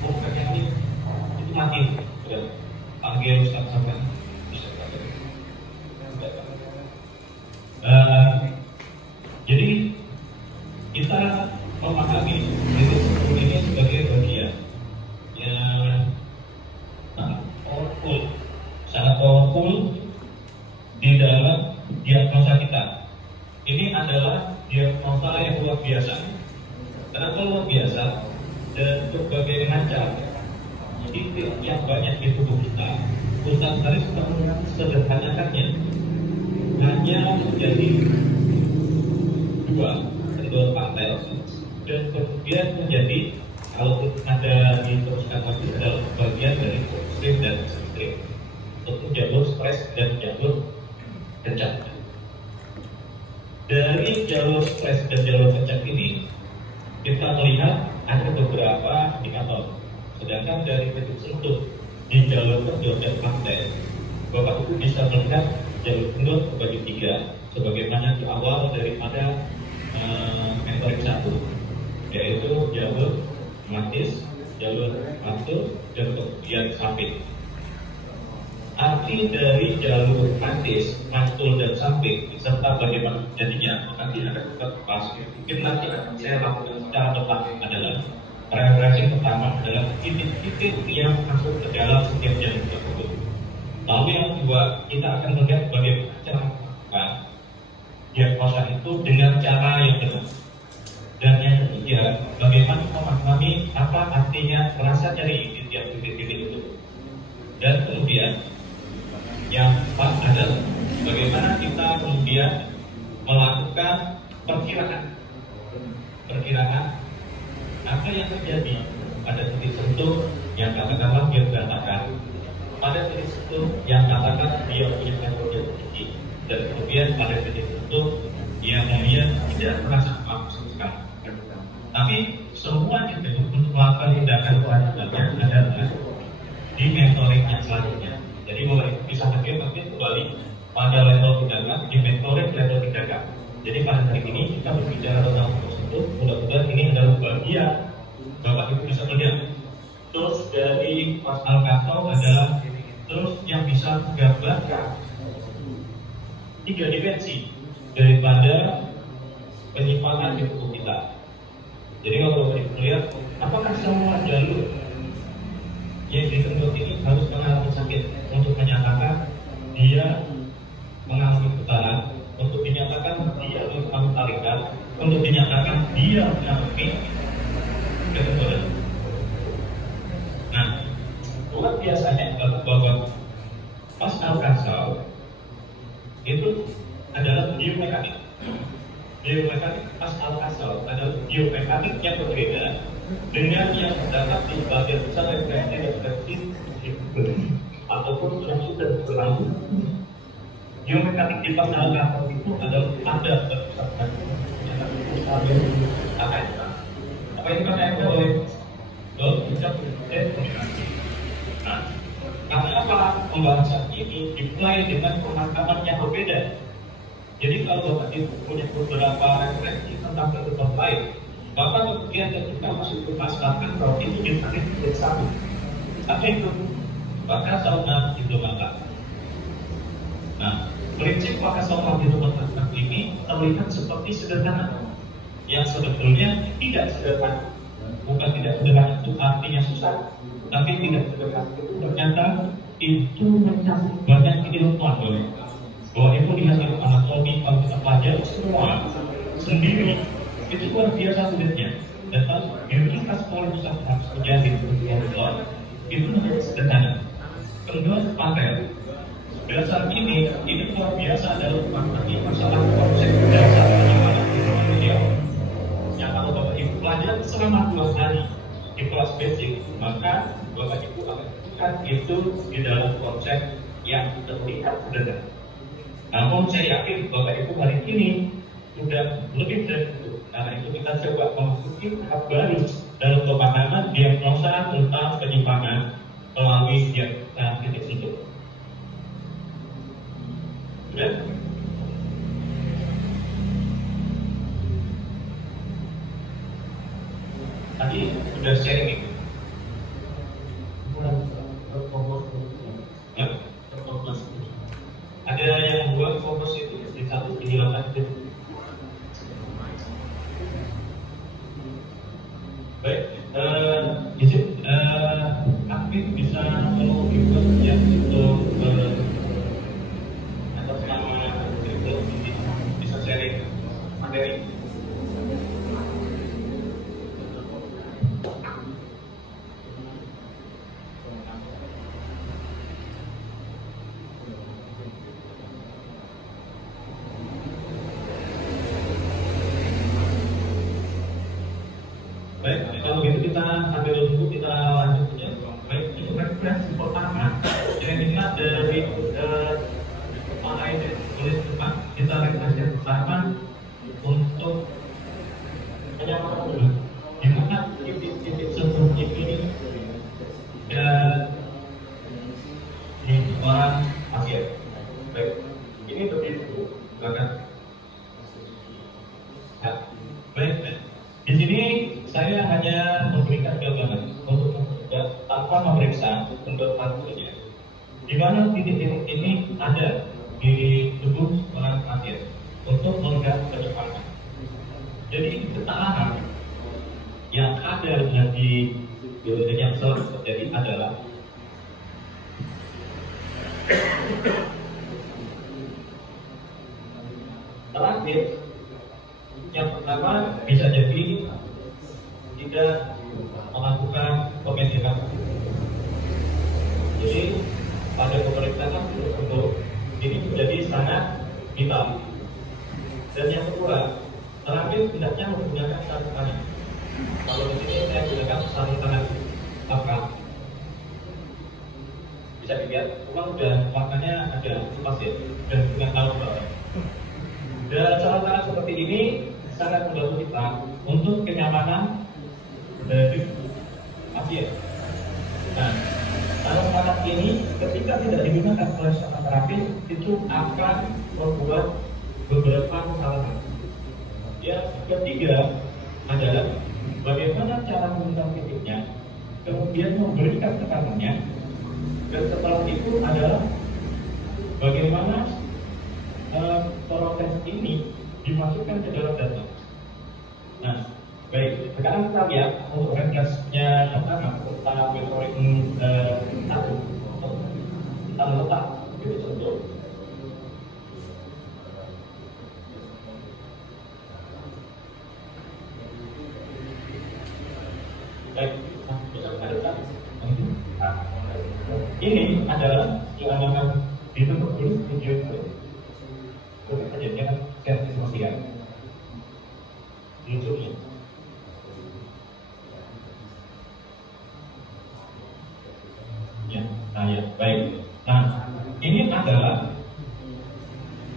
bukannya ini itu mati, panggil Ustaz sampai bisa. Jadi kita memahami titik sepuluh ini sebagai bagian yang powerful, sangat powerful di dalam diagnosa kita. Ini adalah diagnosa yang luar biasa. Kenapa luar biasa? Dan berbagai macam titik yang banyak di tubuh kita. Ustaz tadi sudah sederhanakannya hanya menjadi dua pantel, dan kemudian menjadi, kalau ada diteruskan lagi, adalah bagian dari upstream dan downstream untuk jalur stres dan jalur kencang. Dari jalur stres dan jalur kencang ini kita melihat ada beberapa indikator. Sedangkan dari titik sentuh di jalur kendor dan pantai, Bapak Ibu bisa melihat jalur kendor terbagi tiga, sebagaimana di awal daripada mentoring 1, yaitu jalur magnetis, jalur mantul, dan kemudian samping. Arti dari jalur magnetis, mantul, dan samping serta bagaimana jadinya nanti akan kita bahas. Mungkin nanti akan saya lakukan secara total adalah referensi pertama adalah titik-titik yang masuk ke dalam setiap jalur tersebut. Lalu yang kedua, kita akan melihat bagaimana cara melakukan diagnosa itu dengan cara yang benar. Dan yang ketiga, bagaimana memahami apa artinya rasa nyeri di tiap titik-titik itu. Dan kemudian yang keempat adalah bagaimana kita kemudian melakukan perkiraan apa yang terjadi pada titik sentuh yang katakanlah dia berantakan, pada titik sentuh yang katakan dia punya metode tinggi, dan kemudian pada titik sentuh yang dia tidak merasa apa sekali. Tapi semua itu untuk melakukan tindakan selanjutnya adalah di mentoring yang selanjutnya. Jadi Bapak Ibu bisa kembali pada level tindakan, di mentoring level tindakan. Jadi pada hari ini kita berbicara tentang tersebut, mudah-mudahan ini adalah bagian Bapak Ibu bisa melihat. Terus dari Mas Alkato adalah terus yang bisa menggambarkan 3 dimensi daripada penyimpangan di tubuh kita. Jadi kalau Bapak Ibu lihat, apakah semua jalur yang ditentukan ini harus mengalami sakit untuk menyatakan dia mengalami putaran, untuk dinyatakan dia mengalami tarikan, untuk dinyatakan dia mengalami ketentuan. Nah, luar biasanya Bapak Mas Al-Kasal itu adalah biomekanik. Biomekanik Mas Al-Kasal adalah biomekanik yang berbeda dengan yang terdapat di bagian besar referensi dan referensi ataupun yang sudah berlangsung. Biomekanik di Mas Al-Kasal itu adalah ada berdasarkan apa itu kan yang boleh bisa nah, karena apa pembahasan ini dimulai dengan pemakaman yang berbeda. Jadi kalau Bapak Ibu punya beberapa referensi tentang ketentuan lain, Bapak kemudian ketika masuk ke masyarakat bahwa itu ditarik menjadi satu. Apa itu? Maka sauna itu maka. Nah, prinsip maka sauna itu maka ini terlihat seperti sederhana, yang sebetulnya tidak sederhana. Bukan tidak sederhana itu artinya susah, tapi tidak sederhana itu ternyata itu mencakup banyak keilmuan boleh. Bahwa itu lihat anatomi, kalau kita pelajari semua sendiri, itu luar biasa sulitnya. Dan kalau biodiversitas pola harus menjadi kebutuhan itu menjadi sederhana. Kedua, pantai. Dasar ini luar biasa dalam mengenai masalah konsep dasar penyimpanan material. Yang kalau Bapak Ibu pelajari selama 2 hari di kelas basic, maka Bapak Ibu akan temukan itu di dalam konsep yang terlihat sederhana. Namun saya yakin Bapak Ibu hari ini sudah lebih dari itu. Karena itu kita coba memasuki tahap baru dalam pemahaman diagnosa tentang penyimpangan melalui diagnosa titik sentuh. Sudah? tadi sudah sharing itu. Ya. Ada yang buat fokus itu di satu kehilangan itu. Baik, izin aktif bisa mau ikut yang untuk atas nama itu bisa sharing materi. Baik, kalau gitu kita ambil dulu, kita lanjut saja. Baik, itu referensi pertama yang kita dari mulai tulis depan, kita referensi pertama untuk menyamakan dulu gimana titik-titik subjektif ini dan di orang Asia. Baik, ini begitu bahkan. Ya, baik. Di sini saya hanya memberikan gambaran untuk tanpa memeriksa untuk tentunya di mana titik-titik ini ada di tubuh orang pasien untuk melihat ke depan. Jadi ketahanan yang ada di yang selalu terjadi adalah terakhir. Yang pertama bisa jadi tidak melakukan pemedikan. Jadi pada pemeriksaan tertentu ini menjadi sangat vital. Dan yang kedua, terakhir hendaknya menggunakan sarung tangan. Kalau di sini saya gunakan sarung tangan lengkap. Bisa dilihat, memang sudah warnanya ada pas ya, dan dengan tahu bawah. Dan sarung tangan seperti ini sangat membantu kita untuk kenyamanan dari pasien. Nah, sarung tangan ini ketika tidak digunakan oleh seorang terapis itu akan membuat beberapa kesalahan. Yang ketiga adalah bagaimana cara menggunakan titiknya, kemudian memberikan tekanannya, dan setelah itu adalah bagaimana proses ini dimasukkan ke dalam data. Nah, baik. Sekarang kita lihat untuk referensinya pertama tentang metode satu. Kita letak itu contoh. Baik. Bisa ada. Nah, ini adalah diamankan ditutup dulu video itu. Untuk kejadian servis sosial YouTube-nya. Ya, nah ya, baik. Nah, ini adalah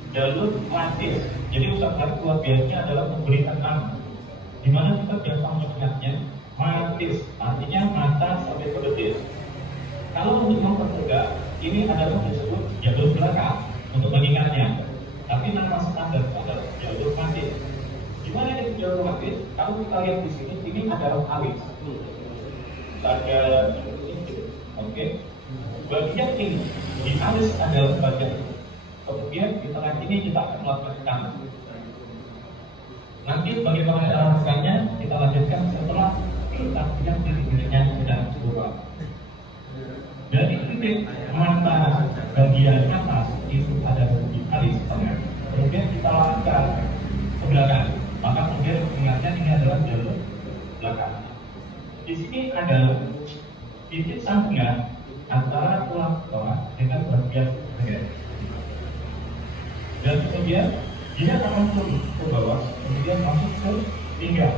jalur lantis. Jadi usaha luar biasanya adalah memberikan nama. Di mana kita biasa mengingatnya matis, artinya mata sampai ke betis. Kalau untuk mempermudah, ini adalah disebut jalur belakang untuk mengingatnya. Tapi nama standar adalah jalur matis. Gimana ini jalur matis? Kalau kita lihat di sini, ini adalah alis. Bagian ini, oke. Bagian ini di alis adalah bagian. Kemudian di tengah ini kita akan melakukan kanan. Nanti bagaimana cara melakukannya kita lanjutkan setelah kita lihat titik-titiknya sudah berubah. Dari titik mata bagian atas itu ada di alis tengah. Kemudian kita lakukan ke belakang. Maka kemudian ingatnya ini adalah jalur belakang. Di sini ada titik sambungan antara tulang bawah dengan bagian tengah. Dan kemudian dia akan turun ke bawah, kemudian masuk ke pinggang.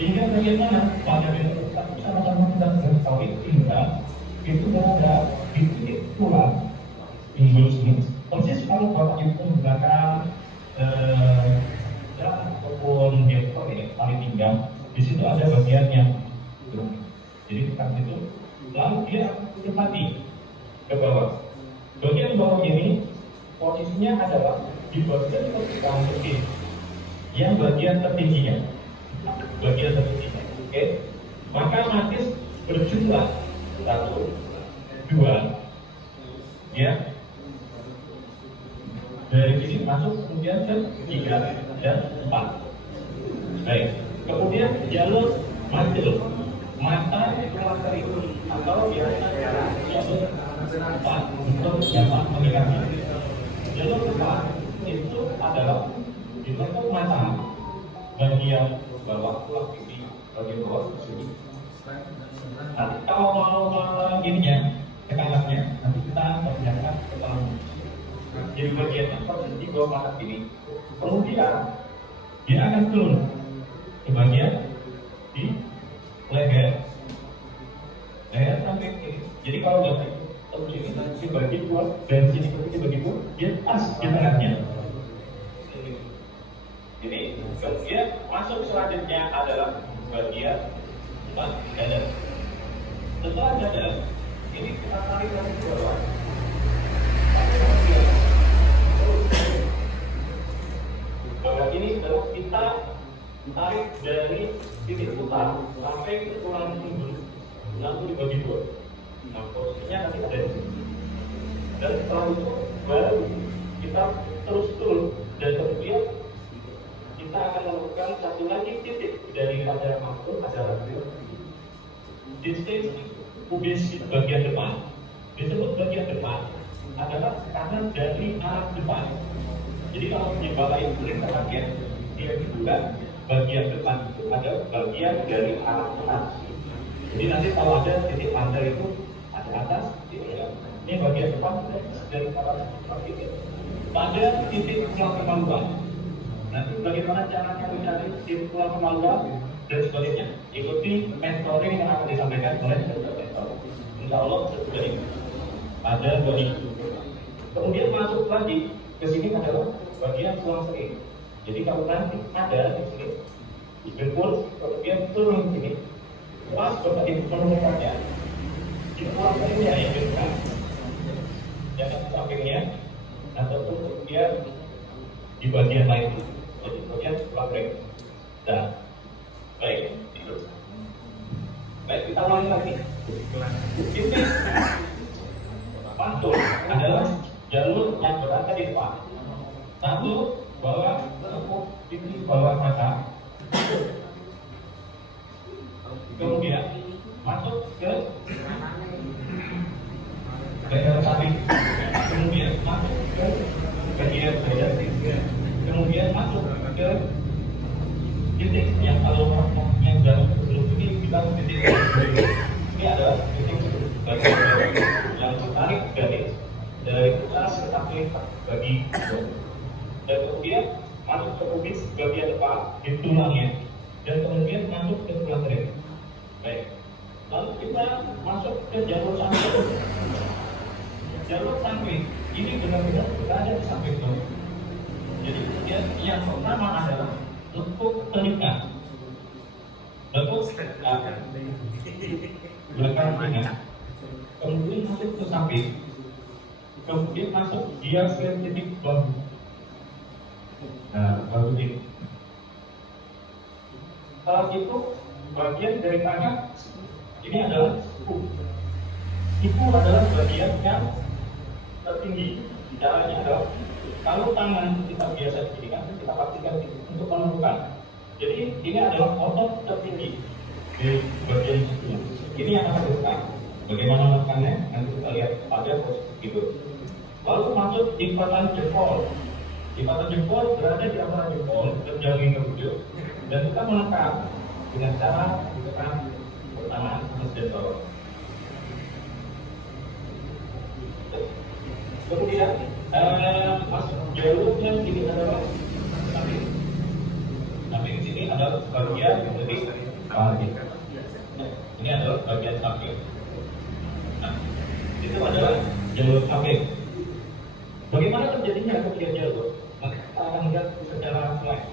Pinggang bagaimana? Pada bentuk sama-sama kita ketahui pinggang itu berada di titik tulang pinggul sini. Persis kalau bapak itu menggunakan ataupun diapor ya, tali pinggang, di situ ada bagian yang turun. Jadi bukan itu. Lalu dia mati ke bawah. Bagian bawah ini posisinya adalah di bagian permukaan kecil, yang bagian tertingginya, oke. sebelah, satu, dua, ya. Dari sini masuk kemudian ke 3 dan 4. Baik. Kemudian jalur macul, mata kelakar itu atau biasa jalur 4 untuk dapat mengingati. Jalur 4 itu adalah dibentuk mata bagian bawah tulang pipi bagian bawah sini. Nanti kalau mau ininya tekanannya nanti kita perlihatkan kepala. Jadi bagian seperti di bawah mata ini. Kemudian dia akan turun ke bagian di leher sampai ini. Jadi kalau nggak terus ini nanti bagi dua dari sini ke begitu dia pas di tengahnya. Ini kemudian masuk selanjutnya adalah bagian dada. Setelah dada ini kita tarik dari bawah. Bahwa ini terus kita tarik dari titik putar sampai ke tulang pinggul, lalu dibagi dua. Nah, posisinya nanti ada di sini. Dan setelah itu baru kita terus turun dan kemudian kita akan melakukan satu lagi titik dari pada makhluk adalah distance pubis bagian depan. Disebut bagian depan adalah karena dari arah depan. Jadi kalau menyebabkan sering terkaget, dia bukan bagian depan itu ada bagian dari arah depan. Jadi nanti kalau ada titik pantai itu ada atas, ini bagian depan dari arah seperti itu. Pada titik tulang kemaluan. Nanti bagaimana caranya mencari titik tulang kemaluan dan sebagainya. Ikuti mentoring yang akan disampaikan oleh mentor. Insya Allah sesudah ini. Ada begitu. Kemudian masuk lagi ke sini adalah bagian tulang sering. Jadi kalau nanti ada di sini dijemput, kemudian turun ke sini, pas bagian penumpukannya di tulang seringnya yang dekat, jangan sampingnya, ataupun kemudian di bagian lain, jadi bagian tulang sering. Dan baik, itu. Baik, kita ulangi lagi. Ini pantul adalah jalur yang berada di depan. Satu, bawah tepuk pipi bawah mata. Kemudian masuk ke leher samping. Kemudian masuk ke bagian dada. Kemudian masuk ke titik yang kalau yang dalam sebelum ini kita titik ini adalah titik bagian yang ditarik dari atas ke samping bagi dan kemudian masuk ke pubis bagian depan di tulangnya dan kemudian masuk ke tulang sering. Baik, lalu kita masuk ke jalur samping. Jalur samping ini benar-benar berada di samping tulang. Jadi kemudian yang pertama adalah lekuk telinga. Lekuk belakang telinga. Kemudian masuk ke samping. Kemudian masuk dia ke titik bahu. Nah, baru ini. Setelah itu bagian dari tangan ini adalah siku. Siku adalah bagian yang tertinggi. Caranya adalah kalau tangan kita biasa diberikan, kita pastikan untuk menentukan. Jadi ini adalah otot tertinggi di bagian siku. Ini yang akan kita bagaimana menekannya nanti kita lihat pada posisi itu. Lalu masuk ikatan jempol. Ikatan jempol berada di antara jempol dan jari kerucut dan kita menekan dengan cara ditekan pertama dan bawah. Kemudian masuk jalurnya ini adalah samping. Samping sini adalah bagian dari kaki. Ini adalah bagian samping. Nah, itu adalah jalur samping. Bagaimana terjadinya kemudian jalur? Maka kita akan lihat secara slide.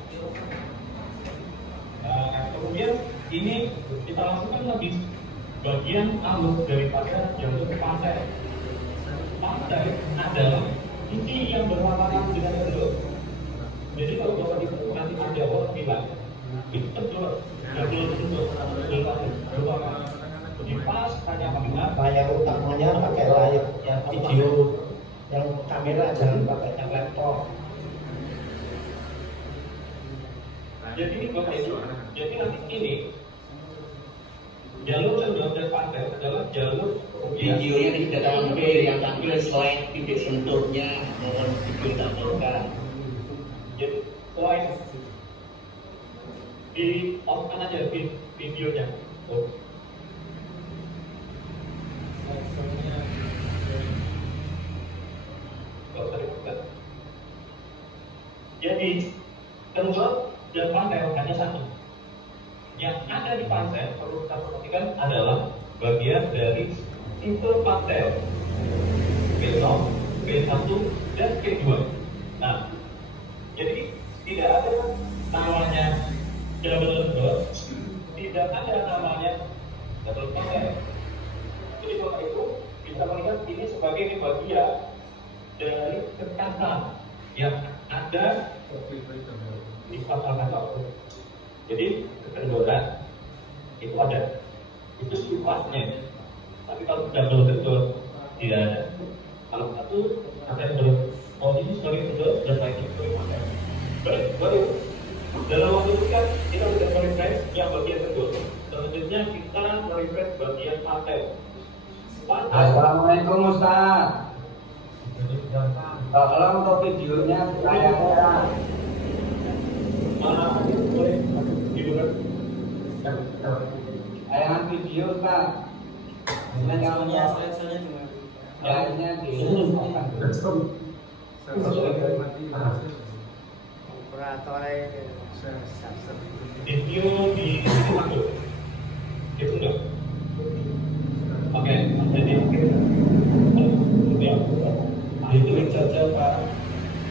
Kemudian ini kita langsungkan lagi bagian alur daripada jalur pantai. Pantai adalah titik yang berlawanan dengan jalur. Jadi kalau bapak ibu nanti ada orang bilang itu jalur untuk berlawanan di pas video yang kamera jangan pakai yang laptop. Jadi ini Bapak Ibu, jadi nanti ini jalur yang dan pantai adalah jalur videonya tidak tampil, yang tampil selain titik sentuhnya mohon video tampilkan. Jadi selain di on aja videonya. Oh. Jadi kedua dan pantai hanya satu. Yang ada di pantai perlu kita perhatikan adalah bagian dari tipe pantai P0, P1 dan P2. Nah, jadi tidak ada namanya double, tidak ada namanya double pantai. Jadi Bapak Ibu bisa melihat ini sebagai bagian dari kekatan yang ada di pasal kantor. Jadi kekendoran itu ada, itu sifatnya. Tapi kalau double kendor tidak ada. Kalau satu akan berposisi sebagai kendor dan lainnya sebagai pantai. Baru dalam waktu dekat kita sudah merefresh yang bagian kendor. Selanjutnya kita merefresh bagian pantai. Assalamualaikum Ustaz. Tolong untuk videonya saya Mana boleh dibuka? tayangan video Ustaz. Sensornya kayaknya di Video di satu. Itu enggak? Oke, jadi ya. Itu saja Pak.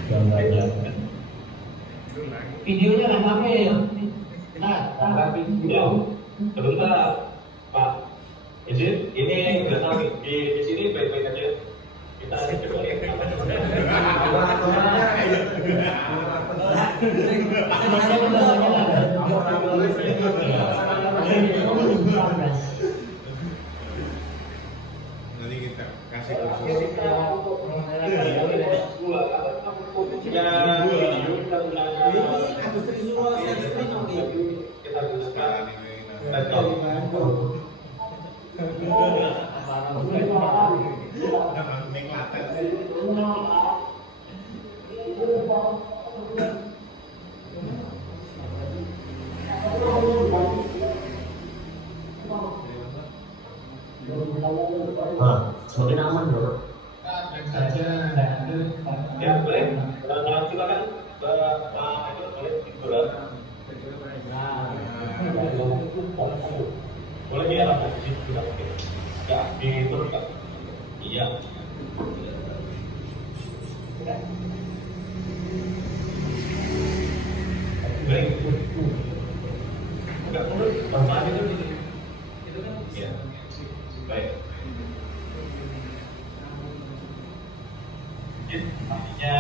Gambarnya. Videonya nggak tampil. Nah, Ya, sebentar Pak. Ini nggak tahu di sini baik-baik aja. Kita coba lihat Nanti kita kasih kita gunakan laptop. semakin aman bro. Ya, boleh. Silakan Pak itu boleh dibuat. Boleh ya, Pak. Ya, diturunkan. Iya. Baik. Enggak perlu Bapak itu kan? Iya. Baik. Artinya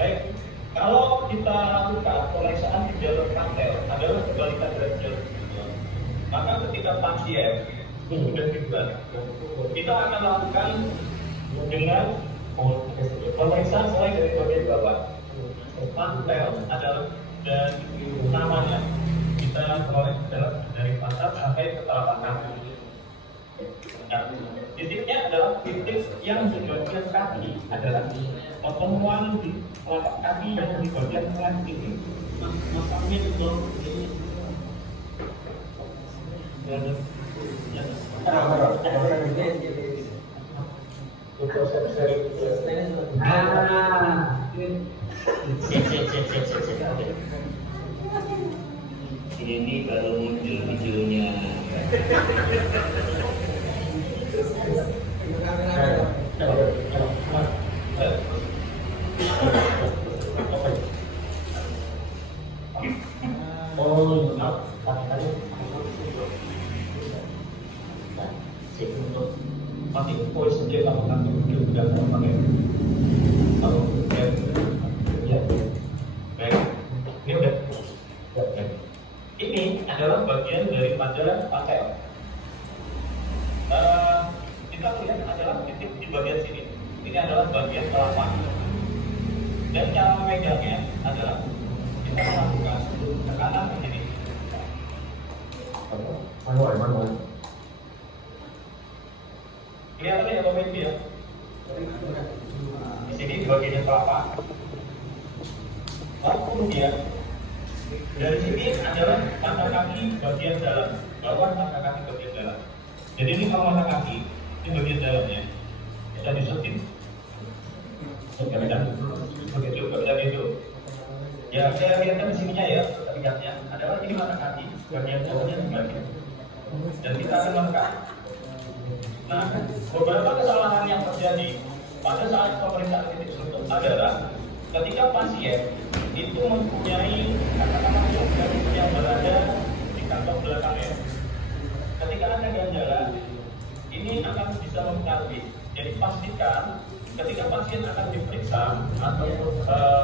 baik, kalau kita lakukan pemeriksaan di jalur pantai adalah kebalikan dari jalur kedua, maka ketika pasien sudah tiba, kita akan lakukan dengan pemeriksaan mulai dari bagian bawah. Pantai adalah dan namanya kita mulai dari pantat sampai ke telapak kaki. Nah, titiknya adalah titik yang di bagian kaki adalah pertemuan di telapak kaki yang di bagian tengah ini. Masaknya itu ini. Ini baru muncul videonya. Masih poin saja kamu nanti sudah pakai. Kalau ya, baik. Ini udah. Ini adalah bagian daripada pasel. Kita lihat adalah titik di bagian sini. Ini adalah bagian telapak. Dan cara memegangnya adalah kita melakukan tekanan di sini. Manual. Kelihatan ya Bapak Ibu ya? Di sini di bagian telapak. Lalu kemudian dari sini adalah mata kaki bagian dalam, bawah mata kaki bagian dalam. Jadi ini kalau mata kaki ini bagian dalamnya bisa disetip. Nggak bisa begitu, nggak bisa gitu. Ya saya lihatkan di sininya ya, lihatnya adalah ini mata kaki bagian bawahnya bagian. Dan kita akan menekan. Nah, beberapa kesalahan yang terjadi pada saat pemeriksaan titik sentuh adalah ketika pasien itu mempunyai katakanlah organ yang berada di kantong belakangnya. Ketika ada ganjalan, ini akan bisa mempengaruhi. Jadi pastikan ketika pasien akan diperiksa atau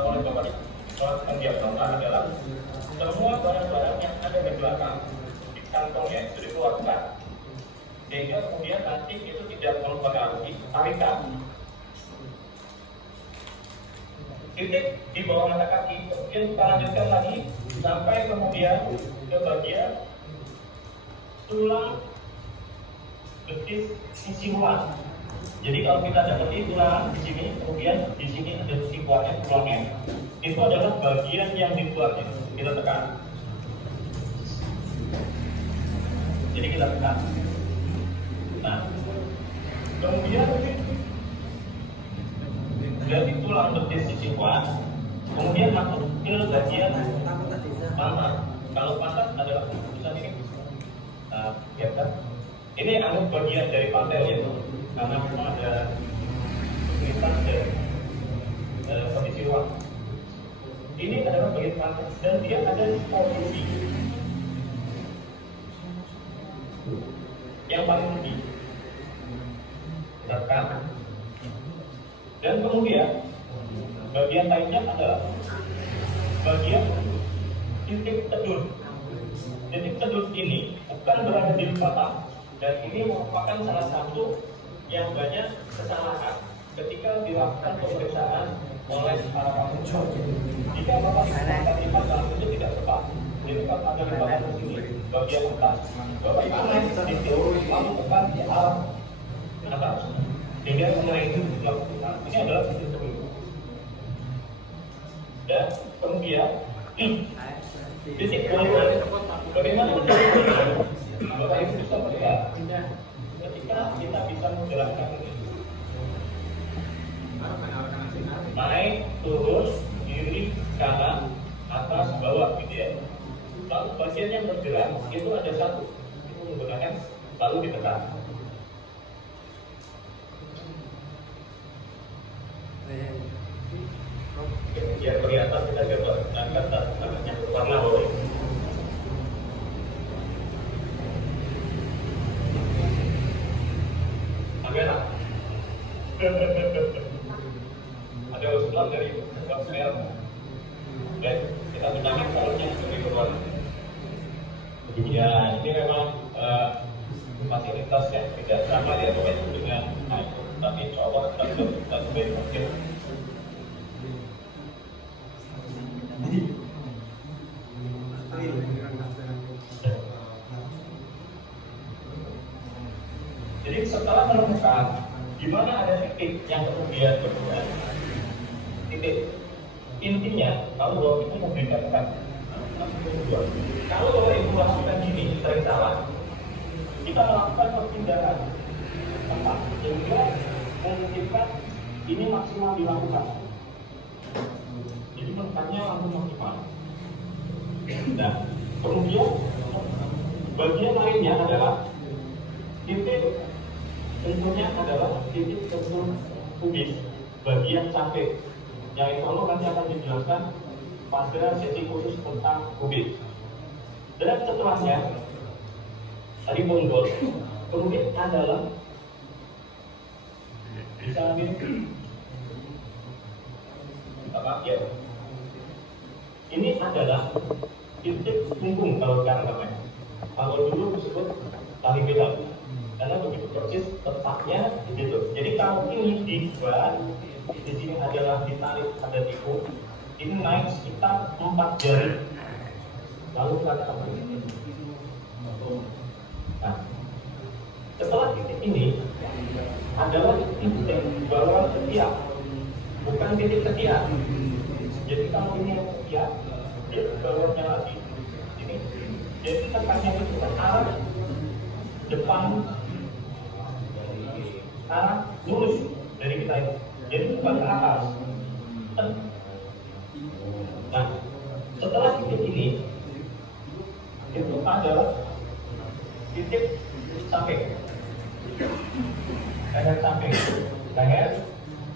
oleh bapak pendiagnosa adalah semua barang-barang yang ada di belakang di kantongnya itu dikeluarkan, sehingga kemudian nanti itu tidak mempengaruhi tarikan. Titik di bawah mata kaki, kemudian kita lanjutkan lagi sampai kemudian ke bagian tulang betis sisi luar. Jadi kalau kita dapat tulang di sini, kemudian di sini ada sisi kuatnya tulangnya. Itu adalah bagian yang dibuatnya. Kita tekan. Jadi kita tekan. Nah, kemudian dari tulang betis sisi kuat, kemudian masuk ke bagian pantat. Kalau pantat adalah pusat ini. Nah, ya kan? Ini anggap bagian dari pantel ya, karena memang ada kesulitan dari kondisi ruang. Ini adalah bagian pantat dan dia ada di posisi yang paling tinggi. Tekan. Dan kemudian bagian lainnya adalah bagian titik tedur. Titik tedur ini bukan berada di mata, dan ini merupakan salah satu yang banyak kesalahan ketika dilakukan pemeriksaan oleh para pasien. Jika bapak melakukan lipat itu tidak tepat, jadi kalau ada lipatan di sini bagian atas, bapak tarik sedikit lalu tekan di atas. Sehingga mulai itu dilakukan. Ini adalah titik tedur. Dan kemudian titik keluar. Bagaimana titik Bapak Ibu bisa melihat ketika kita bisa menjelaskan ini. Naik, turun, kiri, kanan, atas, bawah, gitu ya. Lalu bagian yang bergerak itu ada satu, itu menggunakan lalu ditekan. Biar kelihatan kita gambar dengan kata namanya warna bawah. Kamera. Ada usulan dari Bapak. Baik, kita gunakan kalungnya sebagai berwarna. Ya, ini memang fasilitas yang tidak sama ya Bapak Ibu dengan iPhone, tapi insya Allah kita sebaik mungkin. Jadi setelah menemukan di mana ada titik yang kemudian berubah, titik intinya kalau bahwa itu membedakan. Kalau bahwa ibu lakukan gini sering salah, kita melakukan perpindahan tempat sehingga memungkinkan ini maksimal dilakukan. Jadi menekannya langsung maksimal. Nah, kemudian bagian lainnya adalah titik tentunya adalah titik tentu pubis bagian samping yang itu nanti akan dijelaskan pada sesi khusus tentang pubis. Dan setelahnya tadi bonggol, kemudian adalah bisa ambil apa ya? Ini adalah titik punggung kalau sekarang namanya. Kalau dulu disebut tali pilot, karena begitu persis letaknya di situ. Jadi kalau ini dibuat, di sini adalah ditarik ada tikung, ini naik sekitar 4 jari, lalu kita tambah. Nah, setelah titik ini adalah titik bawah ketiak, bukan titik ketiak. Jadi kalau ini yang ketiak, dia bawahnya lagi. Ini, jadi tekannya itu ke arah depan, arah lurus dari kita ini. Jadi bukan ke atas. Nah, setelah titik ini itu adalah titik samping, leher samping, leher.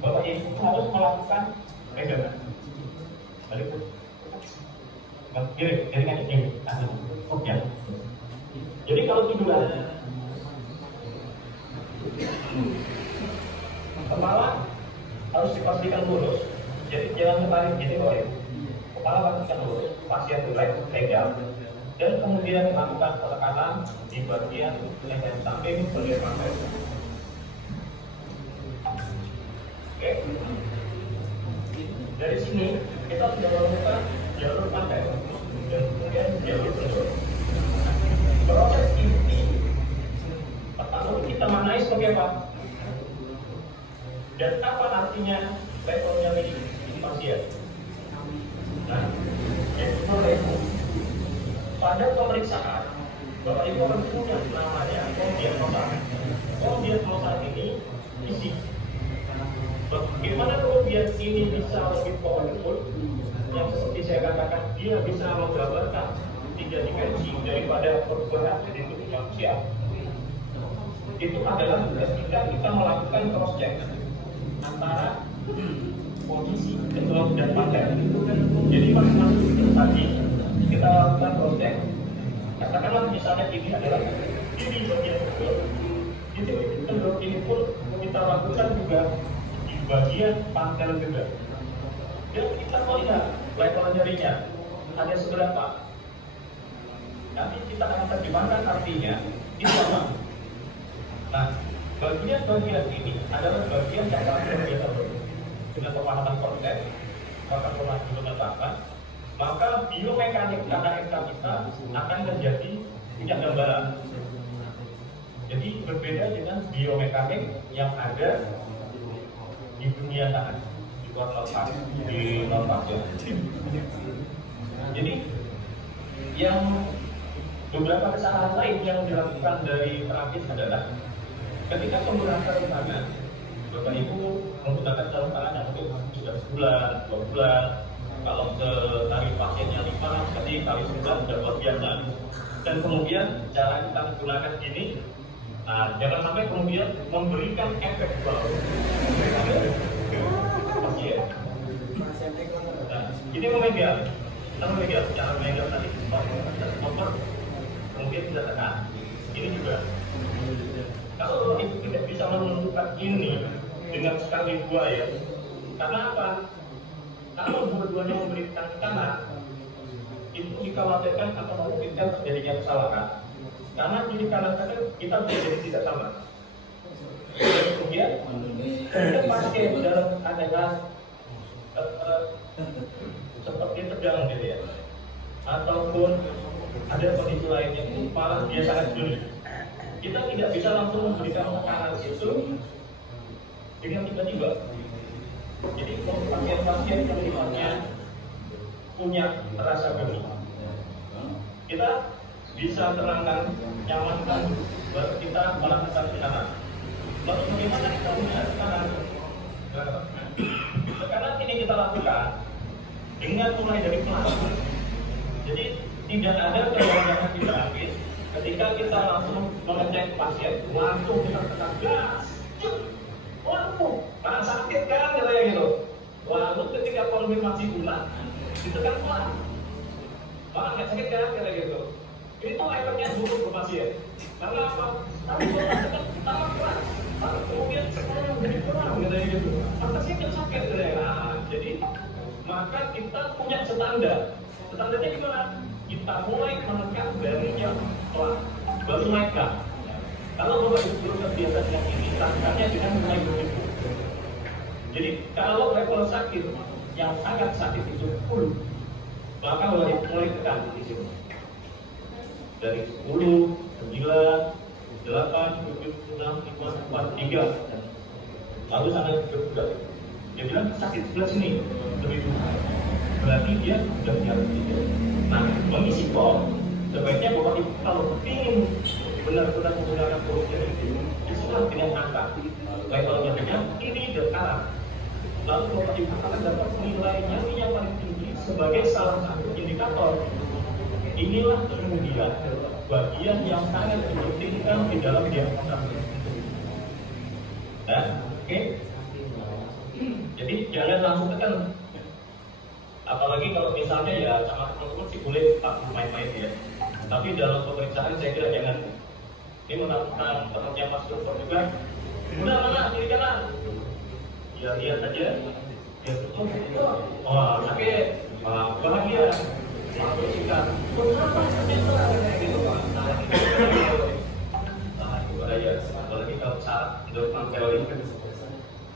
Bapak Ibu harus melakukan pegangan. Balik, kiri, jaringannya kiri, kanan, ya. Jadi kalau tiduran, kepala harus dipastikan lurus. Jadi jangan tarik gini boleh. Kepala pastikan lurus, pasien relax, pegang, dan kemudian lakukan penekanan di bagian leher samping bagian pantai. Oke. Dari sini kita sudah menemukan jalur pantai dan kemudian jalur penjuru. Proses ini pertama kita maknai sebagai apa? Dan apa artinya levelnya ini pasien? Nah, itu pada pemeriksaan Bapak Ibu akan punya namanya diagnosa. Diagnosa ini isi. Bagaimana kemudian ini bisa lebih powerful? Yang seperti saya katakan, dia bisa menggambarkan 3 dimensi daripada perubahan di tubuh manusia. Itu adalah ketika kita melakukan cross check antara posisi ketua dan pantai. Jadi masing-masing itu tadi kita lakukan cross check. Katakanlah misalnya ini adalah ini bagian betul. Jadi kendor ini pun kita lakukan juga di bagian pantai juga. Dan kita melihat level nyerinya ada seberapa. Nanti kita akan terjemahkan artinya ini sama. Nah, bagian-bagian ini adalah bagian yang paling berbeda dengan pemahaman konsep, maka pernah diletakkan, maka biomekanik KNK kita akan menjadi punya gambaran. Jadi berbeda dengan biomekanik yang ada di dunia tangan, di luar lepas, di lepas ya. Jadi yang beberapa kesalahan lain yang dilakukan dari terapis adalah ketika penggunaan sarung tangan, Bapak Ibu menggunakan sarung tangan yang mungkin sudah sebulan, 2 bulan. Kalau dari pasiennya 5, berarti kali sebulan sudah luar biasa. Dan kemudian cara kita menggunakan ini, nah, jangan sampai kemudian memberikan efek baru pasien. Nah, ini memegang, kita memegang, cara memegang tadi, nomor kemudian tidak tekan. Ini juga. Kalau itu tidak bisa menentukan ini dengan sekali 2 ya, karena apa? Kalau dua-duanya memberikan tekanan, itu dikhawatirkan atau memungkinkan terjadinya kesalahan. Karena kiri kanan kita bisa jadi tidak sama. Kemudian, kita pakai dalam adalah seperti tegang gitu ya, ataupun ada kondisi lainnya itu malah dia sangat sulit. Kita tidak bisa langsung memberikan tekanan itu dengan tiba-tiba. Jadi pasien-pasien yang sifatnya punya rasa geli, kita bisa terangkan, nyamankan, baru kita melakukan tekanan. Lalu bagaimana kita melihat tekanan? Sekarang ini kita lakukan dengan mulai dari pelan. Jadi tidak ada kewajaran kita habis. Ketika kita langsung mengecek pasien, langsung kita tekan gas, langsung, karena sakit kan katanya gitu. Lalu ketika konfirmasi bulan, ditekan pelan, malah nggak sakit kan katanya gitu. Itu efeknya buruk ke pasien. Karena apa? Tapi kalau tekan pertama keras, kemudian sekarang jadi kurang katanya gitu. Maka sih nggak sakit katanya. Nah, jadi maka kita punya standar. Standarnya gimana? kita mulai menekan dari yang baru naikkan. Kalau Bapak Ibu belum terbiasa dengan ini, lakukannya dengan mulai begitu. Jadi kalau level sakit yang sangat sakit itu 10, maka mulai tekan di sini. Dari 10, 9, 8, 7, 6, 5, 4, 3. Lalu sampai ke dia bilang sakit sebelah sini lebih dulu. Berarti dia sudah jalan tiga. Nah, mengisi form sebaiknya Bapak Ibu kalau ingin benar-benar menggunakan formulir itu disusun dengan angka. Levelnya dengan ini dan kanan. Lalu Bapak Ibu akan dapat nilainya yang paling tinggi sebagai salah satu indikator. Inilah kemudian bagian yang sangat dipentingkan di dalam diagnosa. Nah, oke. Jadi jangan langsung tekan. Apalagi kalau misalnya ya sama teman-teman sih boleh main-main ya. Tapi dalam pemeriksaan saya kira jangan. Ini menantang temannya Mas Dokter juga. Udah mana kiri kanan? Ya lihat aja. Ya betul. Wah sakit. Apa lagi ya? Bersihkan. Kenapa sakit? Gitu kan. Nah itu bahaya. Apalagi kalau saat dokter teori.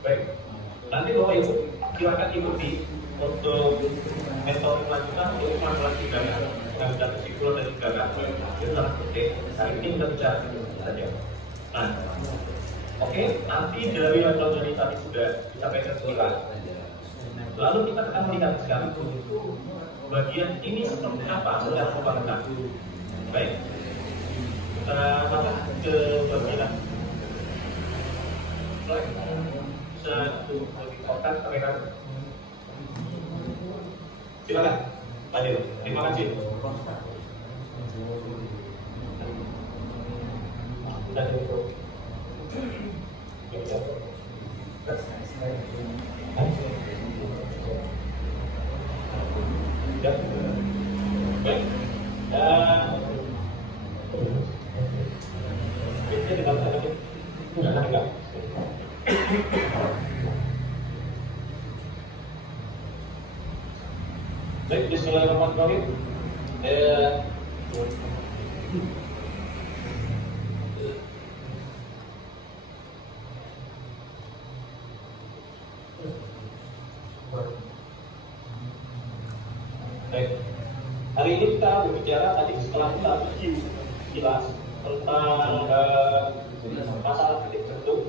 Baik. Nanti Bapak Ibu silakan ikuti untuk metode lanjutan untuk masalah tiga mengambil kesimpulan dari tiga itu sangat penting. Hari ini kita bicara saja. Nah, oke, nanti dari level dari tadi sudah disampaikan semula. Lalu kita akan melihat sekarang bagian ini seperti apa secara pembangunan. Baik, kita masuk ke bagian bisa kontak kamera. Silakan, Adil. Terima kasih. Baik. Baik, bismillahirrahmanirrahim. Baik. Hari ini kita berbicara tadi setelah kita uji jelas tentang masalah titik sentuh,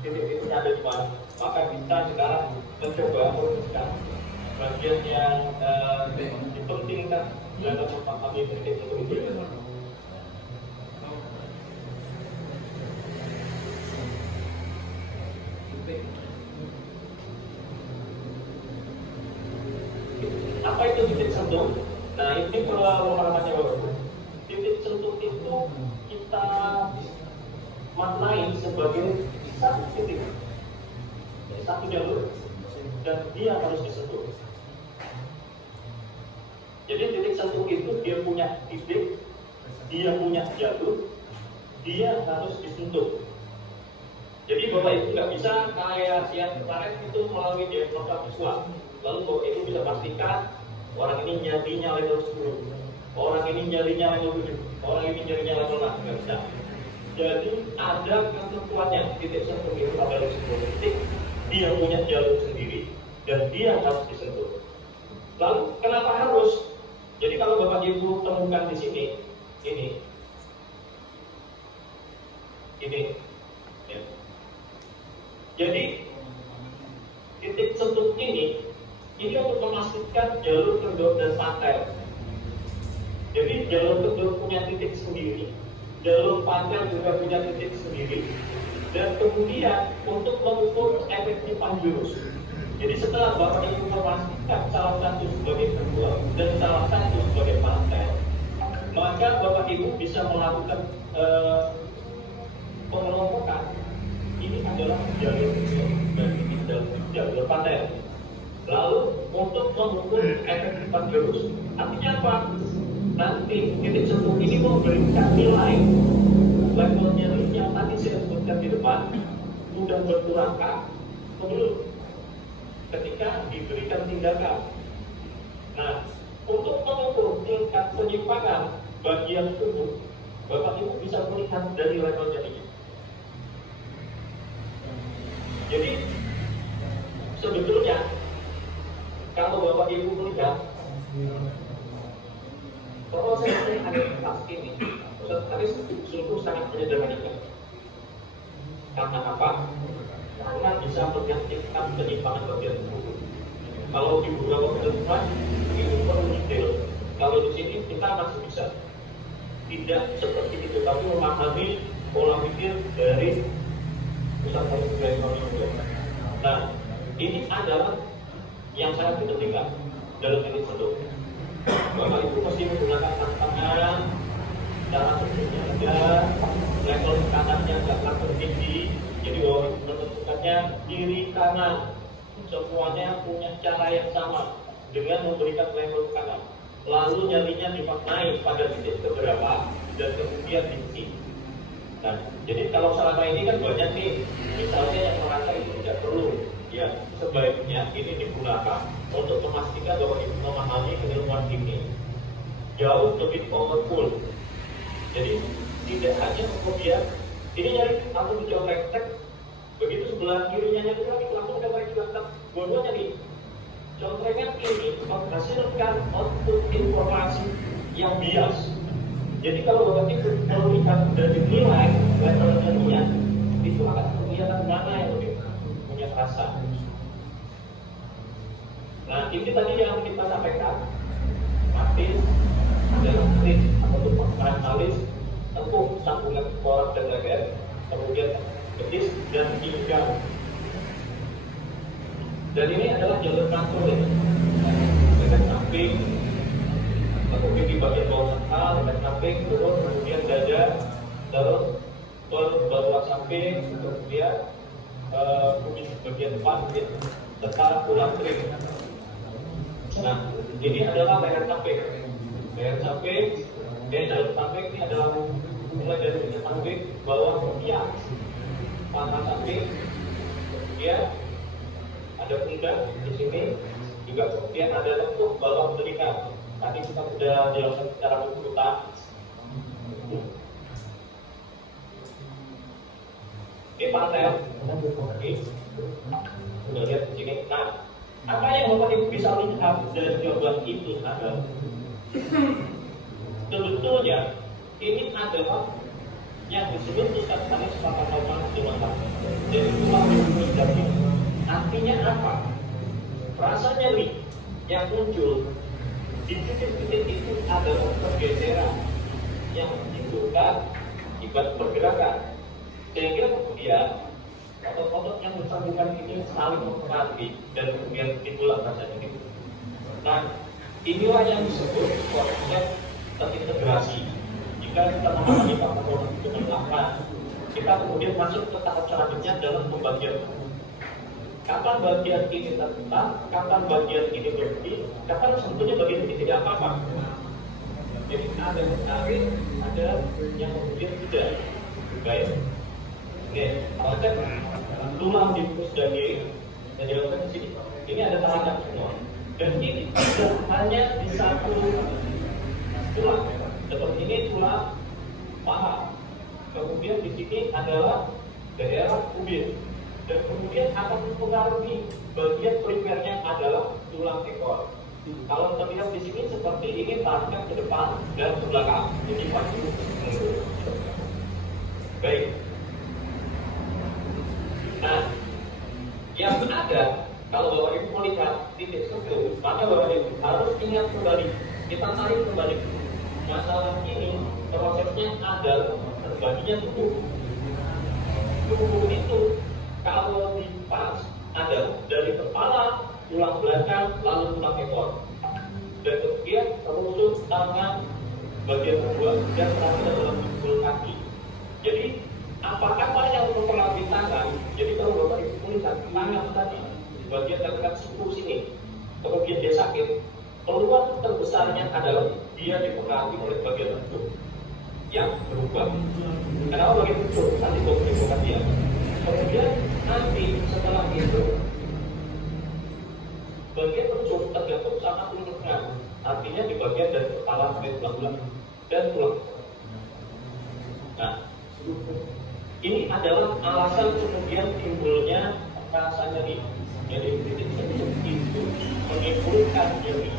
titik-titiknya ada di mana. Maka kita sekarang mencoba merumuskan bagian yang dipentingkan dalam memahami titik sentuh itu. Apa itu titik sentuh? Nah ini pemahamannya Bapak. Titik sentuh itu kita maknai sebagai satu titik, satu jalur, dan dia harus disentuh. Jadi titik sentuh itu dia punya titik, dia punya jalur, dia harus disentuh. Jadi Bapak Ibu nggak bisa kayak yang kemarin itu melalui diagnosa visual. Lalu Bapak Ibu bisa pastikan orang ini nyalinya level 10, orang ini nyalinya level 7, orang ini nyalinya level 6, nggak bisa. Jadi ada ketentuannya, titik sentuh itu adalah sebuah titik, dia punya jalur sendiri dan dia harus disentuh. Lalu kenapa harus? Jadi kalau Bapak Ibu temukan di sini, ini, ya. Jadi titik sentuh ini untuk memastikan jalur kendor dan pantel. Jadi jalur kendor punya titik sendiri, jalur pantel juga punya titik sendiri, dan kemudian untuk mengukur efektifan jurus. Jadi setelah Bapak Ibu memastikan salah satu sebagai kendor dan salah satu sebagai pantel, maka Bapak Ibu bisa melakukan pengelompokan. Ini adalah jalur kendor dan ini adalah jalur pantel. Lalu untuk mengukur efektifan jurus, artinya apa? Nanti titik sentuh ini memberikan nilai levelnya yang tadi saya sebutkan di depan sudah berkurangkah belum ketika diberikan tindakan. Nah, untuk mengukur tingkat bagian tubuh, Bapak Ibu bisa melihat dari level jarinya. Jadi sebetulnya kalau Bapak Ibu melihat proses rehabilitas ini, proses sungguh sangat menyederhanakan. Karena apa? Karena bisa menyakitkan penyimpangan bagian tubuh. Kalau di beberapa ketentuan itu perlu detail. Kalau di sini kita masih bisa tidak seperti itu, tapi memahami pola pikir dari pusat ekonomi. Nah, ini adalah yang sangat dipentingkan dalam ini satu. Bapak Ibu mesti menggunakan tangan, cara sempurnya ada, level kanannya nggak terlalu tinggi, jadi Bapak Ibu menentukannya kiri kanan, semuanya punya cara yang sama dengan memberikan level kanan. Lalu nyalinya dimaknai pada titik keberapa dan kemudian diisi. Nah, jadi kalau selama ini kan banyak nih, misalnya yang merasa itu tidak perlu, ya sebaiknya ini digunakan untuk memastikan bahwa itu memahami keilmuan ini jauh lebih powerful. Jadi tidak hanya kemudian ini nyari langsung dicolek, begitu sebelah kirinya nyari lagi langsung dapat juga dua-duanya nih. Contohnya ini menghasilkan output informasi yang bias. Jadi kalau Bapak Ibu melihat dari nilai level jadinya, itu akan kelihatan mana yang lebih punya rasa. Nah, ini tadi yang kita sampaikan. Matis adalah kris atau penggunaan alis, tepung, sambungan korak dan leher, kemudian betis dan pinggang. Dan ini adalah jalur mantul ini. Leher samping, kemudian di bagian bawah sangkal, leher samping, turun, kemudian dada, terus bawah samping, kemudian kumis bagian depan, serta tulang kering. Nah, ini adalah leher samping. Leher samping, jalur samping ini adalah mulai dari leher samping, bawah ketiak, paha samping, kemudian ada pundak di sini, juga kemudian ada lekuk bawah telinga. Tadi kita sudah jelaskan secara berurutan. Ini pantel, sudah lihat di sini. Nah, apa yang Bapak Ibu bisa lihat dari jawaban itu adalah sebetulnya ini adalah yang disebut pusat tadi sepakat normal tulang. Jadi tulang itu artinya apa? Rasa nyeri yang muncul di titik-titik itu adalah pergeseran yang menimbulkan akibat pergerakan, sehingga kemudian otot-otot yang bersambungan ini saling mempengaruhi dan kemudian timbul rasa nyeri. Nah, inilah yang disebut konsep terintegrasi. Jika kita memahami faktor itu berlaku, kita kemudian masuk ke tahap selanjutnya dalam pembagian. Kapan bagian ini terbentak, kapan bagian ini berhenti, kapan sebetulnya bagian ini tidak apa-apa. Jadi ada yang menarik, ada yang kemudian tidak. Baik. Oke, alasan tulang di pus daging dan jelaskan di sini. Ini ada tahanan semua. Dan ini tidak hanya di satu tulang. Seperti ini tulang paha. Kemudian di sini adalah daerah ubin. Dan kemudian akan mempengaruhi bagian primernya adalah tulang ekor. Kalau kita lihat di sini seperti ini tarik ke depan dan ke belakang. Jadi maju mundur. Baik. Nah, yang ada kalau Bapak Ibu melihat titik satu, maka Bapak Ibu harus ingat kembali. Kita tarik kembali. Masalah ini prosesnya adalah terbaginya tubuh. Tubuh itu kalau dipas ada dari kepala, tulang belakang, lalu tulang ekor, dan kemudian terusuk tangan bagian kedua dan terakhir dalam tubuh kaki. Jadi apa-apa yang mempengaruhi tangan. Jadi kalau Bapak Ibu melihat tangan tadi, bagian terdekat siku sini, kemudian dia sakit, peluang terbesarnya adalah dia dipengaruhi oleh bagian tubuh yang berubah. Kenapa bagian tubuh nanti berubah dia? Kemudian nanti setelah itu bagian ujung tergantung sama tulangnya. Artinya di bagian dari kepala sampai tulang belakang. dan tulang. Nah, ini adalah alasan kemudian timbulnya rasa nyeri. Jadi titik sentuh itu menimbulkan nyeri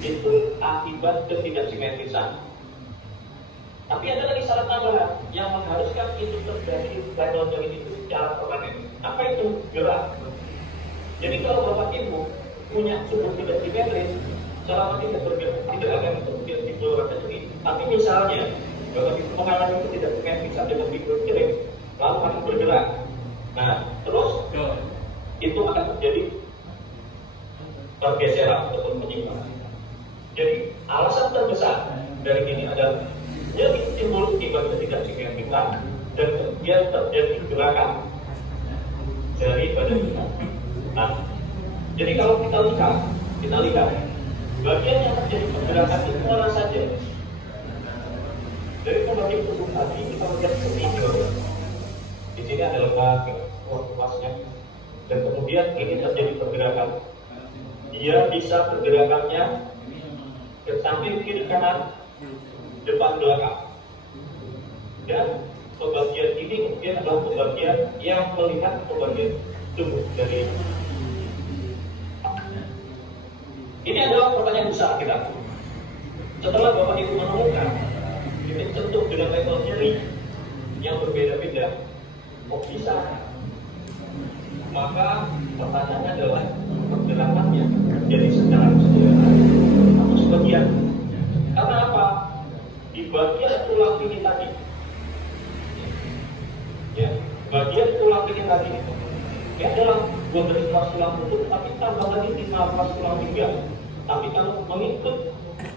itu akibat ketidaksimetrisan. Tapi ada lagi syarat tambahan yang mengharuskan itu terjadi level nyeri itu secara permanen. Apa itu? Gerak. Jadi kalau Bapak Ibu punya tubuh tidak simetris, selama tidak bergerak tidak akan kemudian timbul rasa nyeri. Tapi misalnya Bapak Ibu mengalami itu tidak simetris sampai timbul nyeri, lalu akan bergerak. Nah, terus itu akan terjadi pergeseran ataupun penyimpangan. Jadi alasan terbesar dari ini adalah nyeri timbul akibat ketidaksimetrisan dan kemudian terjadi gerakan dari badan kita. Nah, jadi kalau kita lihat bagian yang terjadi pergerakan itu mana saja. Dari pembagian tubuh tadi kita lihat seperti ini. Di sini ada lemak, wasnya, dan kemudian ini terjadi pergerakan. Dia bisa pergerakannya ke samping, kiri, kanan, depan, belakang. Dan pembagian ini kemudian adalah pembagian yang melihat pembagian tubuh dari ini. Ini adalah pertanyaan besar kita. Setelah Bapak Ibu menemukan titik sentuh dengan level nyeri yang berbeda-beda, kok bisa? Maka pertanyaannya adalah pergerakannya jadi secara keseluruhan atau sebagian. Karena apa? Di bagian tulang ini tadi, ya, bagian tulang ini tadi itu adalah 12 ruas tulang rusuk, tapi tambah lagi 5 ruas tulang pinggang. Tapi kalau mengikut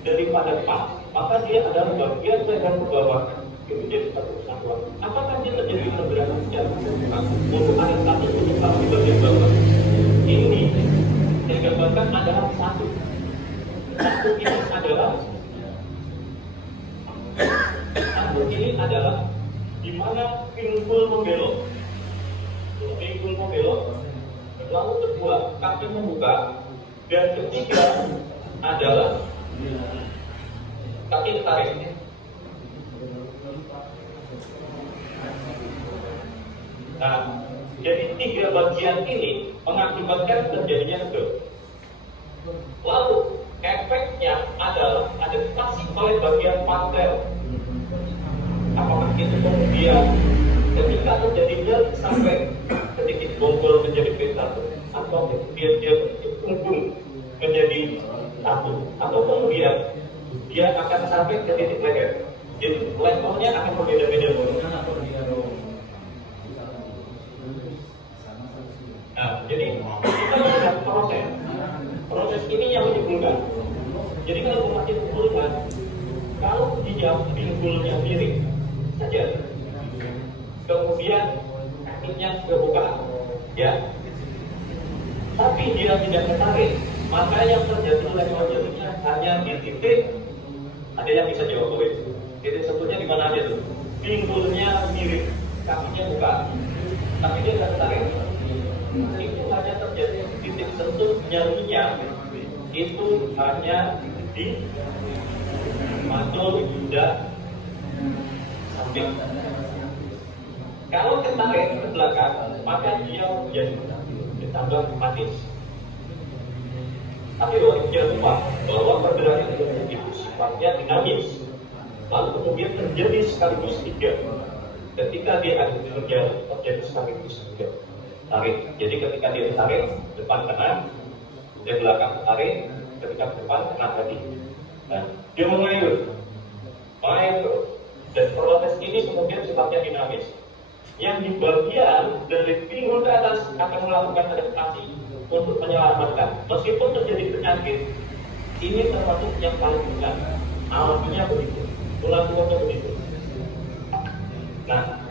daripada pas, maka dia adalah bagian leher ke bawah menjadi satu kesatuan. Apakah dia terjadi pergerakan secara keseluruhan untuk ada satu penyebab di bagian bawah? Ini saya gambarkan adalah satu. Satu ini adalah di mana pinggul membelok. Pinggul membelok, lalu kedua kaki membuka, dan ketiga adalah kaki ditarik. Nah, jadi 3 bagian ini mengakibatkan terjadinya negel. Lalu efeknya adalah adaptasi oleh bagian pantel. Apakah itu kemudian ketika terjadi nyeri sampai ketika bonggol menjadi P1, atau kemudian dia punggung menjadi 1, atau kemudian dia akan sampai ke titik leher. Jadi levelnya akan berbeda-beda. Nah, jadi kita melihat proses ini yang menimbulkan. Jadi kalau semakin menimbulkan, kalau dia pinggulnya miring saja, kemudian kakinya kebuka, ya, tapi dia tidak ketarik, maka yang terjadi level nyerinya hanya di titik. Ada yang bisa jawab boleh? Titik sentuhnya di mana aja tuh? Pinggulnya miring, kakinya buka, tapi dia tidak ketarik. Itu hanya terjadi titik sentuh nyerinya itu hanya di mantul dan samping. Kalau ketarik ke belakang, maka dia menjadi ditambah manis. Tapi jangan lupa bahwa pergerakan itu sifatnya dinamis. Lalu kemudian terjadi sekaligus 3. Ketika dia ada berjalan, terjadi sekaligus 3. Tarik. Jadi ketika dia tarik depan kanan, dia belakang tarik, ketika depan kanan tadi. Nah, dia mengayun, terus. Dan proses ini kemudian sifatnya dinamis. Yang di bagian dari pinggul ke atas akan melakukan adaptasi untuk menyelamatkan. Meskipun terjadi penyakit, ini termasuk yang paling besar. Alaminya begitu, tulang-tulangnya begitu. Nah,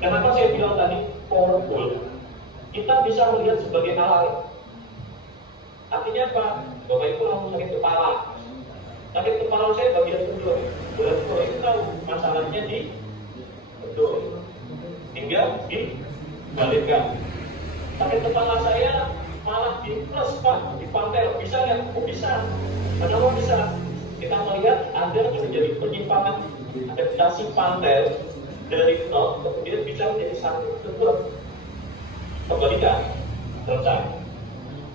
kenapa saya bilang tadi powerful? Kita bisa melihat sebagai alat. Artinya apa? Bapak Ibu langsung sakit kepala. Sakit kepala saya bagian kedua. Berarti Bapak Ibu tahu masalahnya di betul. Tinggal dibalikkan. Sakit kepala saya malah di plus Pak, di pantel. Bisa nggak? Oh bisa. Kenapa bisa? kita melihat ada terjadi penyimpangan adaptasi pantel dari 0 kemudian bisa menjadi 1 kedua kebalikan selesai.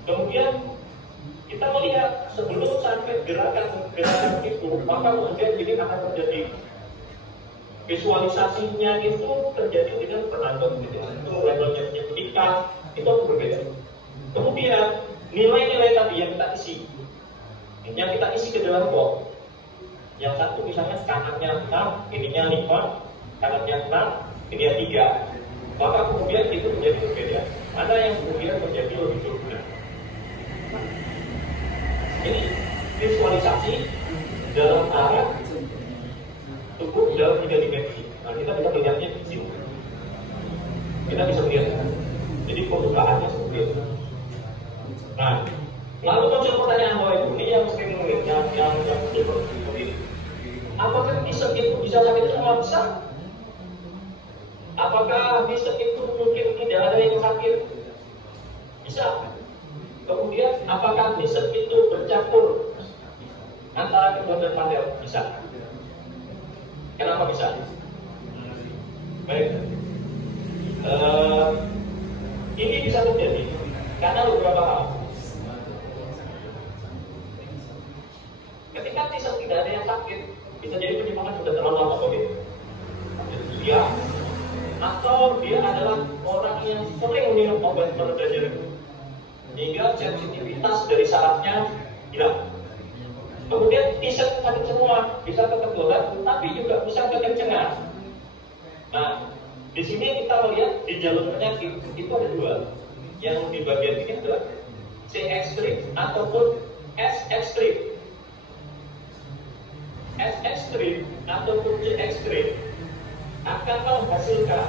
Kemudian kita melihat sebelum sampai gerakan itu, maka kemudian ini akan terjadi visualisasinya itu terjadi dengan penonton gitu. Itu levelnya ketika itu berbeda. Kemudian nilai-nilai tadi yang kita isi ke dalam box. Yang satu misalnya kanannya 6, ininya 5, kanannya 6, ininya 3. Maka kemudian itu menjadi berbeda. Ada yang kemudian menjadi lebih berguna. Ini visualisasi dalam arah tubuh dalam 3 dimensi. Nah, kita bisa melihatnya di sini. Kita bisa melihat. Jadi pembukaannya seperti itu. Nah, lalu muncul pertanyaan bahwa ini yang sering yang muncul seperti ini. Apakah nisep itu bisa sakit semua besar? Apakah nisep itu mungkin tidak ada yang sakit? Bisa. Kemudian apakah nisep itu bercampur antara kedua dan panel? Bisa. Kenapa bisa? Baik. Ini bisa terjadi karena beberapa hal. Ketika nisep tidak ada yang sakit, bisa jadi penyimpangan sudah terlalu lama COVID. Usia, atau dia adalah orang yang sering minum obat pereda nyeri, sehingga sensitivitas dari sarafnya hilang. Kemudian nisep sakit semua, bisa kekebalan, tapi juga bisa kekencengan. Nah, di sini kita melihat di jalur penyakit itu ada 2. Yang di bagian ini adalah C ekstrim ataupun S ekstrim. S ekstrim ataupun C ekstrim akan menghasilkan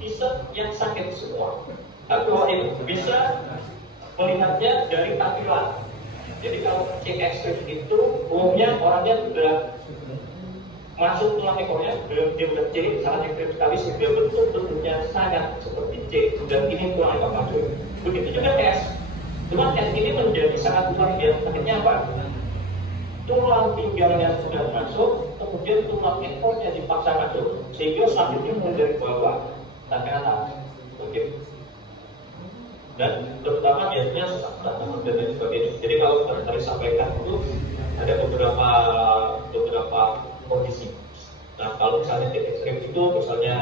nisep yang sakit semua. Atau itu bisa melihatnya dari tampilan. Jadi kalau C ekstrim itu umumnya orangnya sudah masuk tulang ekornya, dia sudah C, sangat ekstrim sekali sehingga bentuknya sangat seperti C dan ini tulang ekor masuk. Begitu juga S. Cuma S ini menjadi sangat luar biasa. Sakitnya apa? Tulang pinggangnya sudah masuk, kemudian tulang ekornya dipaksa masuk, sehingga selanjutnya mulai dari bawah sampai atas. Oke. Dan terutama biasanya sesak dan lain sebagainya. Jadi kalau tadi sampaikan itu ada beberapa kondisi. Nah, kalau misalnya titik ekstrim itu misalnya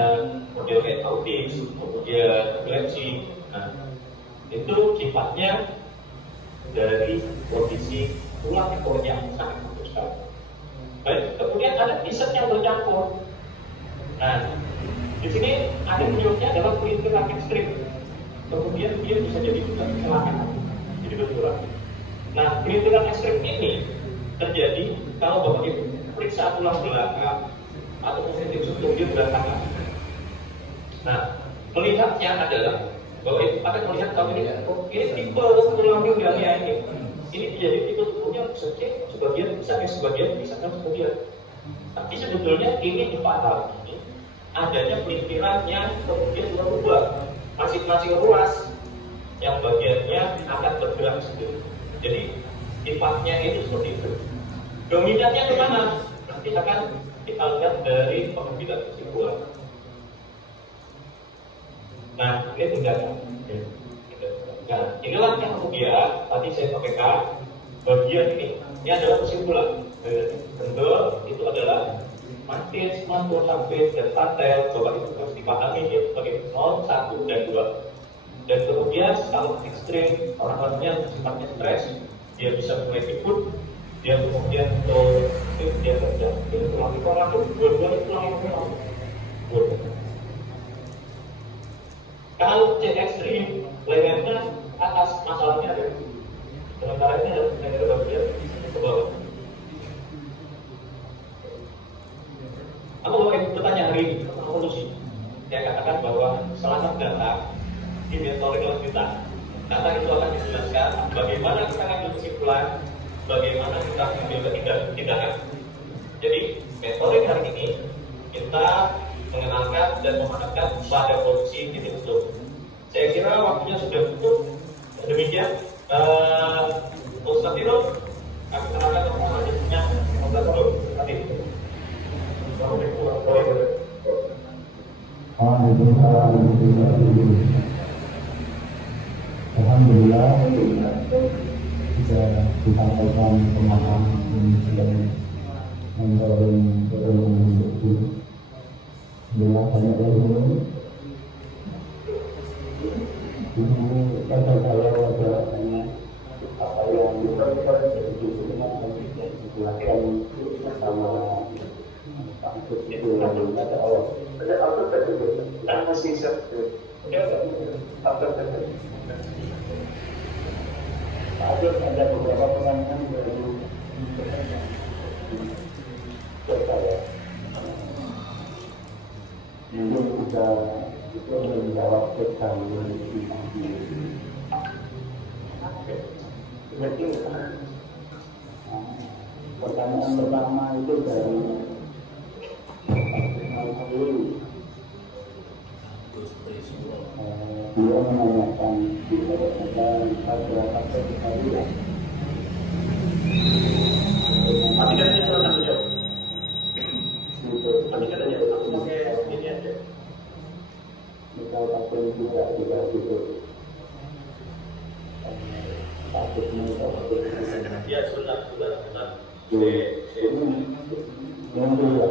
model kayak autis, kemudian epilepsi, nah itu sifatnya dari kondisi tulang ekornya sangat bagus sekali. Baik, kemudian ada nisep yang bercampur. Nah, di sini ada penyebabnya adalah pelintiran ekstrim. Kemudian dia bisa jadi kecelakaan, jadi berkurang. Nah, pelintiran ekstrim ini terjadi kalau Bapak Ibu periksa tulang belakang atau positif struktur dia berantakan. Nah, melihatnya adalah bahwa itu akan melihat kalau ini tipe tulang pinggangnya ini jadi tipe tubuhnya bisa C, sebagian bisa S, sebagian bisa kan kemudian. Tapi sebetulnya ini di fatal ini adanya pelintiran yang kemudian berubah. Masing-masing ruas yang bagiannya akan bergerak sendiri. Jadi sifatnya ini seperti itu. Dominannya kemana? Nanti akan kita lihat dari pengambilan kesimpulan. Nah, ini tindakan. Nah, inilah yang kemudian tadi saya sampaikan bagian ini adalah kesimpulan. Bentuk itu adalah mantis, mantul, sampai dan pantel. Bapak itu harus dipahami ya sebagai 0, 1, dan 2. Dan kemudian kalau ekstrim, orang-orangnya sifatnya stres, dia bisa mulai ikut, dia kemudian dia kerja, dia tulang itu langsung, dua-duanya tulang itu langsung. Kalau C ekstrim, lehernya atas, masalahnya ada. Sementara ini adalah leher bagian ke bawah. Aku mau bertanya hari ini tentang solusi. Saya katakan bahwa selamat datang di mentoring kelas kita. Karena itu akan dijelaskan bagaimana kita ambil kesimpulan, bagaimana kita ambil tindakan. Jadi mentoring hari ini kita mengenalkan dan menghadapkan pada posisi titik itu. Saya kira waktunya sudah cukup. Demikian. Ustaz Tiro, kami serahkan untuk selanjutnya Ustaz Tiro. Alhamdulillah bisa disampaikan pemahaman yang mendorong itu. Bila banyak yang ini kata saya adalah hanya apa yang dijelaskan sama untuk itu kata Allah. Ada apa tadi? Masih satu. Ada beberapa pertanyaan dari saya. Mungkin bisa itu menjawab pertanyaan berarti pertanyaan pertama itu dari dia menanyakan ada faktor kehadiran. Matikan aja silakan beliau. Matikan aja, langsung pakai ini aja. Misal faktor juga gitu. Ya sudah. Yang kedua,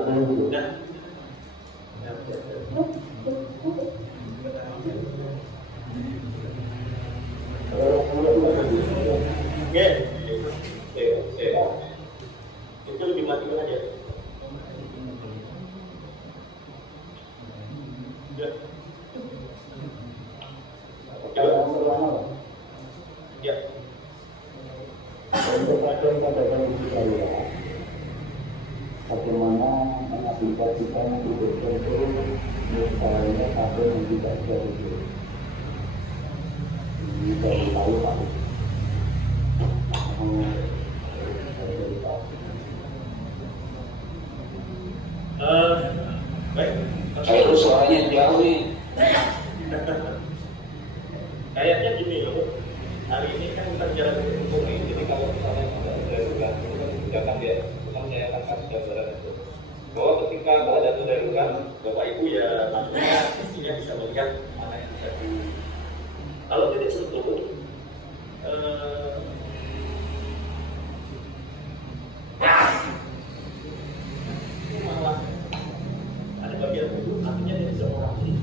itu lebih matikan aja. Ya. Untuk pada kondisi saya, bagaimana mengaplikasikan hidup tentu misalnya apa yang tidak jadi ini dari tahu Pak. Baik. Kalau suaranya jauh nih. Kayaknya gini loh. Hari ini kan kita bicara hukum ini, jadi kalau misalnya tidak darurat, itu kan kebijakan ya, bukan saya akan sudah darurat itu. Bahwa ketika ada darurat, Bapak Ibu ya maksudnya mestinya bisa melihat mana yang bisa di. Kalau tidak sentuh, malah ada bagian itu artinya dia bisa operasi.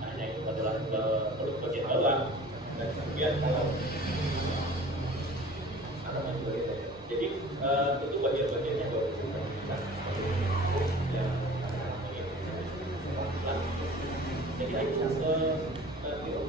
Hanya itu adalah perut bagian bawah dan kemudian kalau ada bagian jadi itu bagian-bagiannya baru jadi